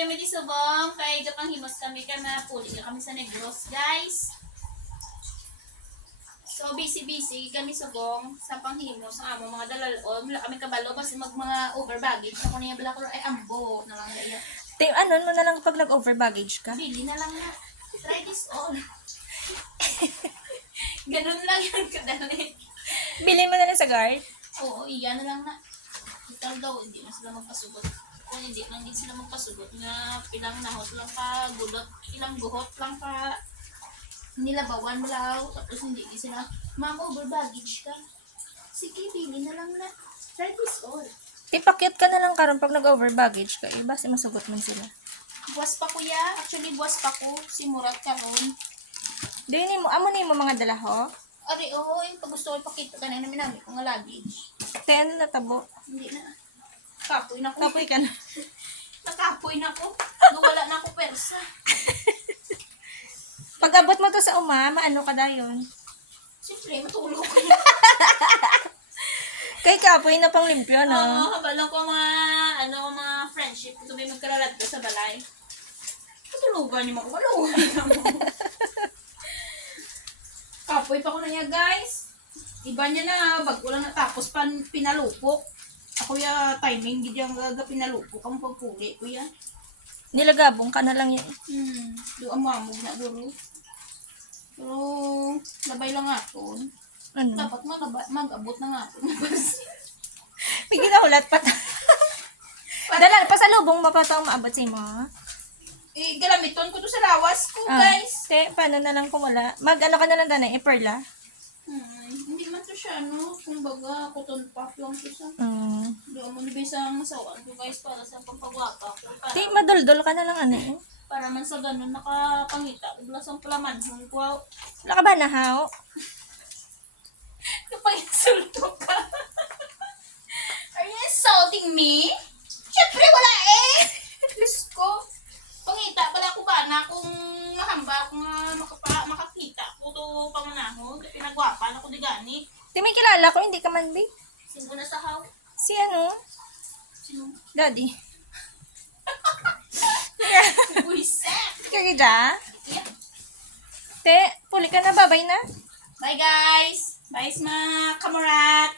kami di subong. Kaya gapang himos kami na puli kami sa Negros, guys. So, busy kami subong sa panghimos sa amo mga dalalon. Wala kami kabalo kasi mga over baggage. Ako niya bala ko ay ambo na lang naiya. Ano mo na lang pag nag-over baggage ka? Bili na lang na. Try this on. Ganun lang yan kadali. Bili mo na lang sa guard. Oo, iyan na lang na. Ikaw daw, hindi na sila magpasugot. Kung hindi lang din sila magpasugot nga ilang nahot lang pa, gulot, ilang guhot lang pa. Nilabawan mo lang, tapos hindi sila, mama, over baggage ka. Sige, bili na lang na. Try this on. Ipakyat ka na lang karon pag nag-over baggage ka. Basta masugot man sila. Buwas pa kuya. Actually, buwas pa ko. Si Murat karon. Amo ni mo mga dalaho? Ari, oo, yung pag gusto ko ipakita ka na namin namin kung nga luggage. 10 na tabo. Hindi na. Kapoy na ko. Tapoy ka na. Nakapoy na ko. Wala na ako persa. Pag abot mo to sa maano ka dayon? Siyempre, matulog ko na. Kay kapoy na pang limpyo, no? Oo, habala ko mga friendship. Ito may magkaralad ko sa balay. Matulugan niyo mga kawaluhan mo. Kapoy pa ko na niya, guys. Iba niya na, bago lang natapos pinalupok. Ako ya timing, hindi yung gaga pinalupok. Ang pagpuli ko yan. Nilagabong ka na lang yan. Doon amamog na guro. Pero, labay lang ako. Ano? Dapat mag-abot na nga ako. Bigyan na ulat pa. Dala, pasalubong mo pa ito maabot sa mo. Galamiton ko to sa lawas ko, guys. Paano na lang kung wala? Mag-ano ka na lang dana, iperla? Hindi man to siya, no? Kumbaga, cotton puff lang to siya. Mm. Doon mo nabay sa masawaan ko, guys, para sa pagpagwapa ko. Maduldol ka na lang ano. Para man sa ganun, nakapangita. Iblas ang palaman. Wow. Wala ka ba nahaw? Kapag insulto ka. Are you insulting me? Siyempre, wala eh. Diyos ko. Pangita pala ko ba na kung mahamba kung makakita ko to pangunahon. Pinagwapa na ko di gani. Di may kilala ko, hindi ka man big. Sino na sa how? Si ano? Sino? Daddy. Buiset. Kaya ja? Yeah. Te, puli ka na, babay na. Bye guys. Bye mga kamurat.